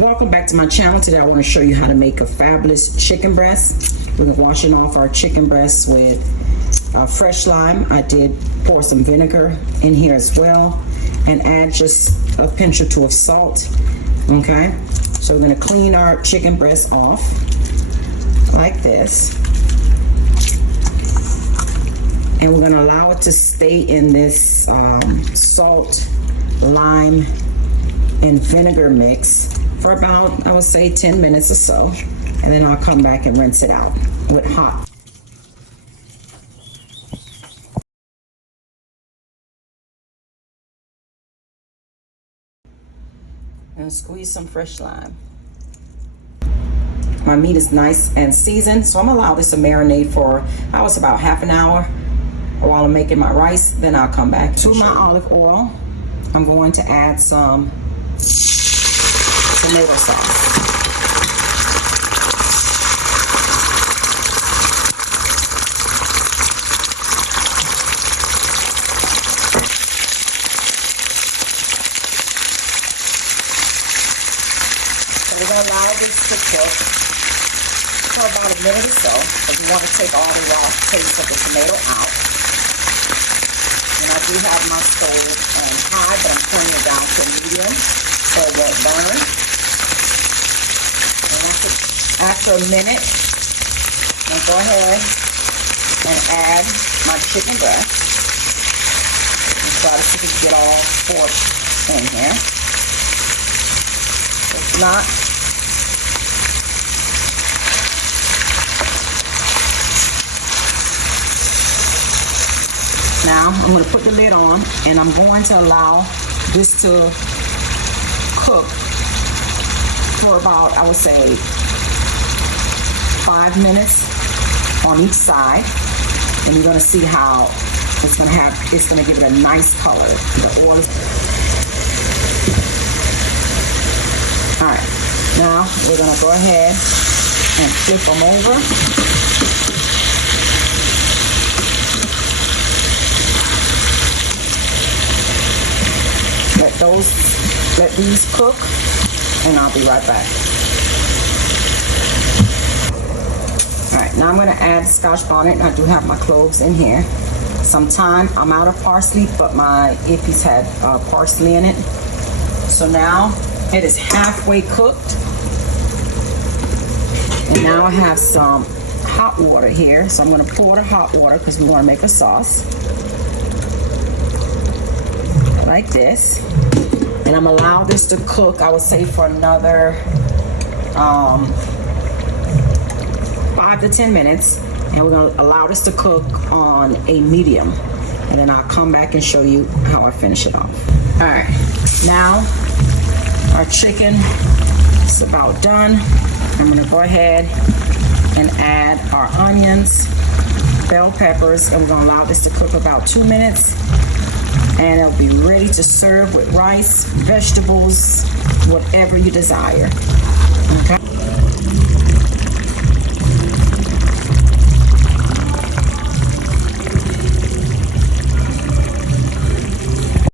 Welcome back to my channel. Today I want to show you how to make a fabulous chicken breast. We're washing off our chicken breast with fresh lime. I did pour some vinegar in here as well and add just a pinch or two of salt. Okay, so we're going to clean our chicken breast off like this, and we're going to allow it to stay in this salt, lime, and vinegar mix for about, I would say, 10 minutes or so, and then I'll come back and rinse it out with hot. And squeeze some fresh lime. My meat is nice and seasoned, so I'm gonna allow this to marinate for, I was about half an hour while I'm making my rice. Then I'll come back to my olive oil. I'm going to add some tomato sauce. So we're going to allow this to cook for about a minute or so, because we want to take all the raw taste of the tomato out. And I do have my stove on high, but I'm turning it down to medium so it won't burn. After a minute, I'll go ahead and add my chicken breast and try to see if we can get all forced in here. If not, now I'm going to put the lid on, and I'm going to allow this to cook for about, I would say, 5 minutes on each side, and you're going to see how it's going to give it a nice color. The oil. All right, now we're going to go ahead and flip them over. Let these cook, and I'll be right back. Now I'm going to add Scotch bonnet, and I do have my cloves in here. Some thyme. I'm out of parsley, but my Epis had parsley in it. So now it is halfway cooked. And now I have some hot water here. So I'm going to pour the hot water because we want to make a sauce. Like this. And I'm going to allow this to cook, I would say, for another 5 to 10 minutes, and we're going to allow this to cook on a medium, and then I'll come back and show you how I finish it off. All right, now our chicken is about done. I'm going to go ahead and add our onions, bell peppers, and we're going to allow this to cook about 2 minutes, and it'll be ready to serve with rice, vegetables, whatever you desire. Okay.